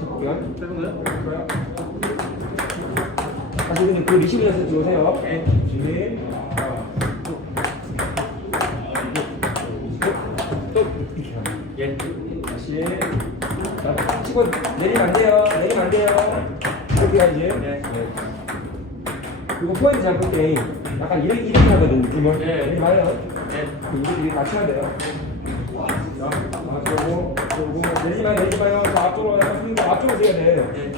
다시 그냥 그 리시브에서 들어오세요. 네. 이렇게. 예. 다시. 자, 치고 내리면 안 돼요. 내리면 안 돼요. 이렇게 해야지. 네. 그리고 포인트 잡을 때 약간 이렇게, 이렇게 하거든, 느낌을. 네. 내리지 마요. 네. 이렇게 이렇게 맞춰야 돼요. 자, 그리고 내리지 마요, 내리지 마요. 자, 앞으로 약간 숨고 앞쪽으로 세야 돼.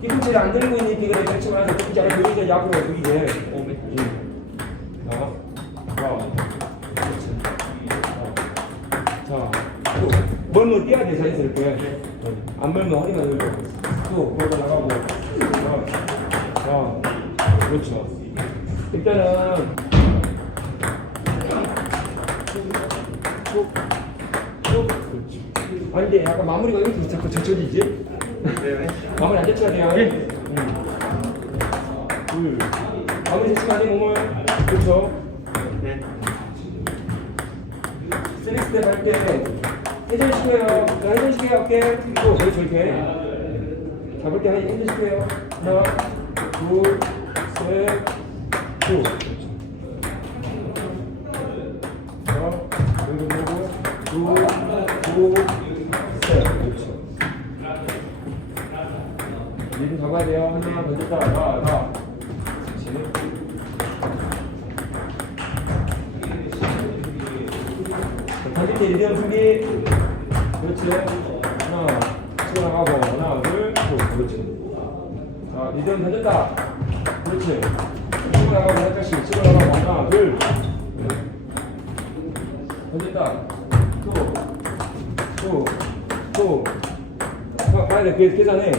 뒤꿈치를 안 들고 있는 대충 하는 뒤꿈치 약간 들이대 앞으로 들이대. 오메. 자, 또 멀면 뛰어야 돼, 자연스럽게. 안 멀면 허리만 들고. 또, 걸어 나가고. 자, 자, 그렇죠. 일단은, 쭉. 아니, 근데 약간 마무리가 이렇게 자꾸 젖혀지지? 네. 마무리 안 제쳐야 돼요. 예. 응. 둘. 마무리 제치면 안 돼, 몸을. 그렇죠. 네. 쓰리스 텝할때 회전시켜요. 자, 회전시켜요. 할게. 또, 그렇죠. 이렇게. 잡을 때 회전시켜요. 하나, 둘, 셋, 여기 보고, 둘, 둘, 셋. 그렇죠. 리듬 잡아야 돼요. 하나, 던졌다, 나, 나. 그렇지. 자, 던질 때 리듬 준비. 그렇지. 하나, 치고 나가고, 하나, 둘, 셋. 그렇지. 자, 리듬 던졌다. 그렇지. 치고 나가고, 살짝씩 치고 나가고, 하나, 둘. 던졌다. 또, 또, 또. 가- 가야 돼. 계- 계산해.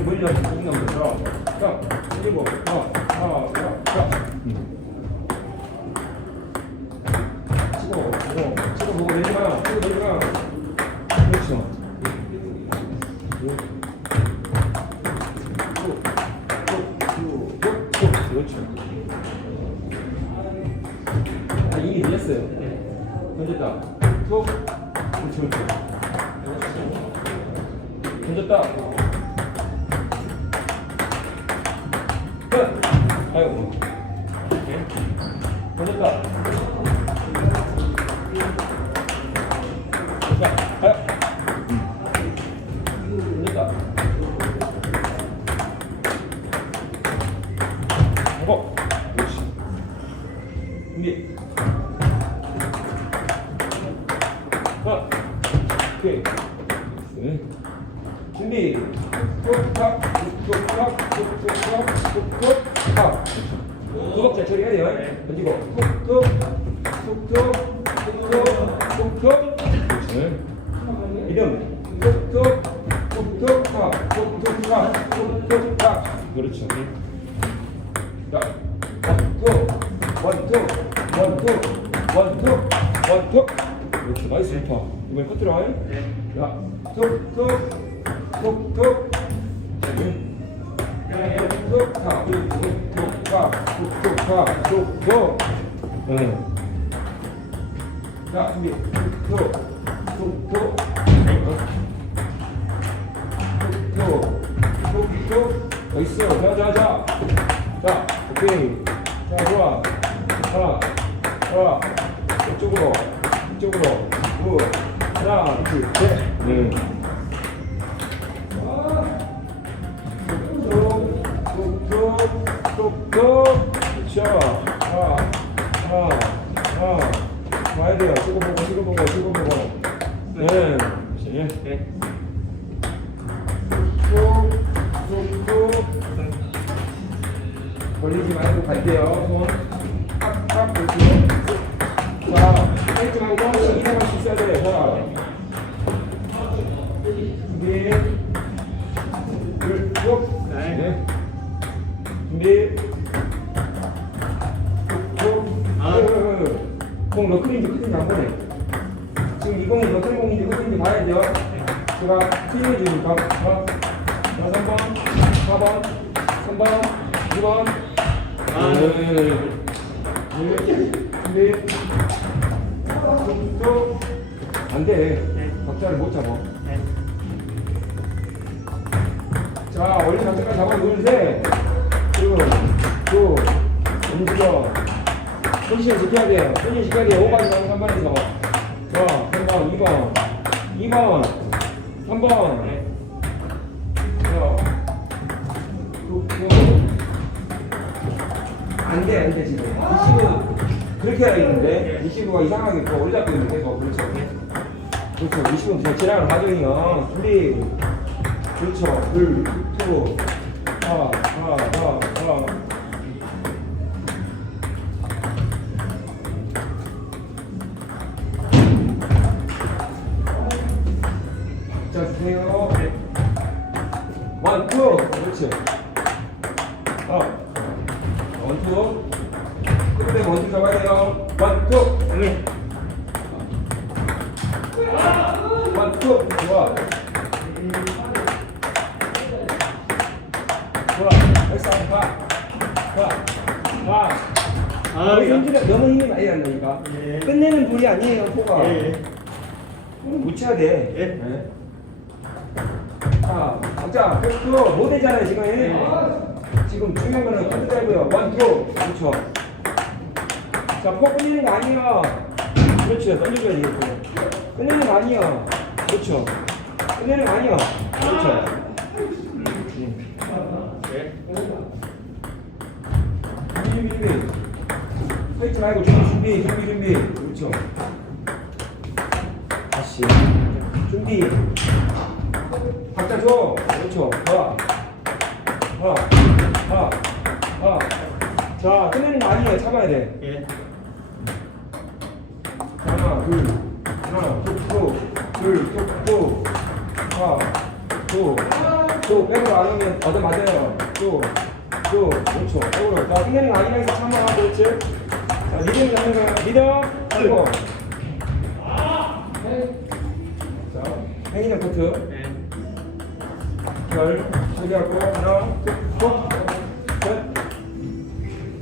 머리 잡고 조금 남았어. 자, 그리고 하나, 하나, 자, 자. 치고, 치고, 치고 보고 마. 치고 마. 그렇죠. 그렇죠. 아, 이미 늦었어요. 던졌다. 쭉. 그렇죠, 그렇죠. 던졌다. 끝! 아이고. 네. 던졌다. 자, 툭툭탁. 두 박자 처리해야 돼요. 던지고 툭툭, 툭툭, 툭툭, 툭툭. 이름 툭툭, 툭툭탁, 툭툭탁, 툭툭탁. 그렇죠. 자, 원투, 원투, 원투, 원투, 원투. 그렇죠. 나이스 좋다. 이번엔 커트라. 네. 자, 툭툭, 툭툭. 타, 툭툭, 타, 툭툭. 응. 자, 준비. 툭툭, 툭툭. 툭툭, 툭툭. 나이스. 자, 자, 자. 자, 오케이. 툭툭. 자, 하나, 하나, 하나. 가야 돼요. 치고 보고, 치고 보고, 치고 보고. 네. 그렇지. 네. 툭, 툭툭. 벌리지 말고 갈게요. 손 탁탁 볼게요. 자, 땡지 말고 이상할 수 있어야 돼요. 자, 공 너클인지 크인지 한 번에. 지금 이 공이 너클 공인지 크인지 봐야 돼요. 제가 팀을 주니까. 자, 자, 3번, 4번, 3번, 2번. 아. 네. 네. 준비. 쭉. 안 돼. 네. 박자 박자를 못 잡아. 네. 자, 원래 박자를 잡아 놓는데, 쭉, 쭉, 움직여. 포지션 지켜야 돼. 포지션 지켜야 돼. 5번, 3번에서. 자, 3번, 2번, 2번, 3번. 네. 안 돼, 안 돼, 지금. 리시브, 그렇게 해야 되는데, 리시브가 이상하게 또 올려잡고 있는데, 계속. 그렇죠. 그렇죠. 리시브는 그냥 지나가는 과정이요. 둘이, 그렇죠. 둘, 투, 하, 하, 하, 하. 원 투. 네. 원, 투. 좋아. 좋아. 아, 너무 이거. 힘들어. 너무 힘이 많이 난다니까. 예. 끝내는 볼이 아니에요, 포가. 예, 예. 묻혀야 돼. 예. 네. 자, 각자 백투 못 되잖아요 지금. 예. 지금 중요한 거는 컨트 드라이브요. 원, 투. 그렇죠. 자, 포 끝내는 거 아니에요. 그렇죠. 던져줘야지. 이렇게. 끝내는 거 아니에요. 그렇죠. 끝내는 거 아니에요. 그렇죠. 음. 네. 준비, 준비, 준비. 서 있지 말고 준비, 준비, 준비, 준비. 그렇죠. 다시. 준비. 박자 줘. 그렇죠. 하. 하. 하. 하. 자, 끝내는 거 아니에요. 참아야 돼. 예. 하나, 둘. 하나, 뚝, 뚝. 둘, 뚝, 뚝. 하. 뚝. 뚝. 백으로 안 오면 얻어 맞아요. 뚝. 뚝. 그렇죠. 백으로. 자, 거 아니라 해서 참아. 그렇지. 자, 리듬 잡는 거야. 리듬. 하고. 자, 행위는 코트. 네. 별 소개하고 하나 둘 셋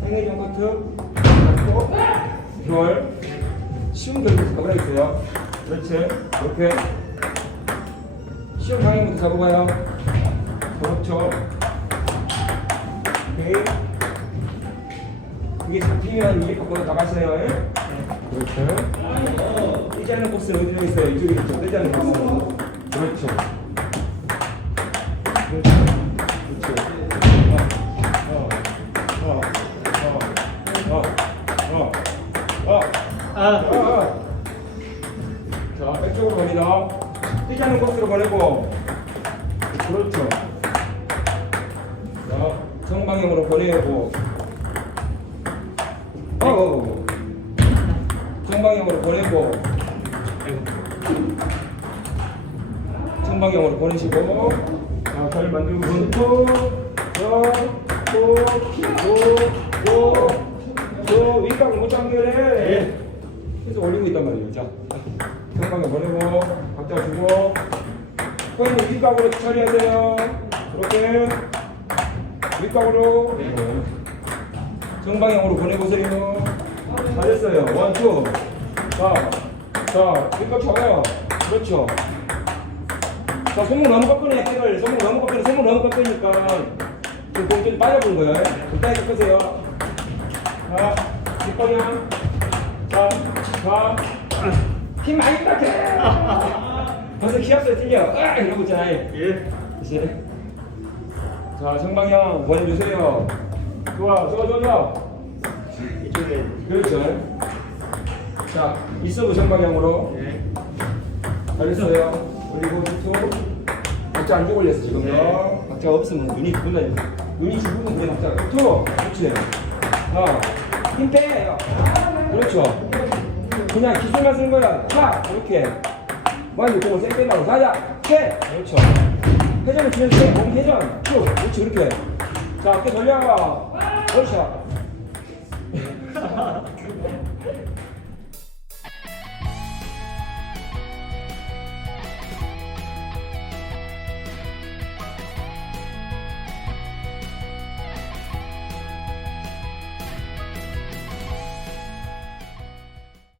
행위전 커트 잡고 별 쉬운 결부터 잡으라 있어요 그렇지 이렇게 쉬운 방향부터 잡아봐요? 그렇죠. 오케이. 이게 잡히면 이게 바꿔서 나가시네요. 예? 그렇죠. 뜨지 않는 코스는 어디로 있어요? 이쪽에 있죠. 뜨지 않는 코스. 그렇죠. 아. 왼쪽으로 보내다. 뛰지 않는 코스로 보내고. 그렇죠. 자, 정방향으로 보내고. 어, 어, 어. 정방향으로 보내고. 정방향으로 보내시고 자, 잘 만들고 손톱 저또또또 윗각 못 당겨래 예. 계속 올리고 있단 말이에요 자정 방향 보내고 박자 주고 코인은 윗각으로 처리하세요 그렇게 윗각으로 정방향으로 보내보세요 잘했어요 원투 자자 윗각 잡아요 그렇죠 자, 손목 너무 꺾으네, 백을. 손목 너무 꺾으네, 손목 너무 꺾으니까. 지금 공좀 빠져본 거예요. 일단 꺾으세요. 자, 뒷방향. 자, 자. 힘 많이 깎여. 벌써 키압수에 틀려. 아! 이러고 있잖아요. 예. 이제. 자, 정방향 보내주세요. 좋아, 좋아, 좋아, 좋아. 이쪽에. 그렇죠. 자, 이서브 정방향으로. 예. 잘했어요. 그리고 또 박자 안 죽을렸어 지금요. 박자가 없으면 눈이 죽는다. 눈이 죽으면 그래 박자. 또 그렇지. 아, 힘 빼. 야. 그렇죠. 그냥 기술만 쓰는 거야. 자, 이렇게. 많이 공을 세 빼다고. 자야, 빼. 그렇죠. 회전을 치면서 세. 몸 회전. 쭉. 그렇지, 그렇게. 자, 어깨 돌려. 그렇죠.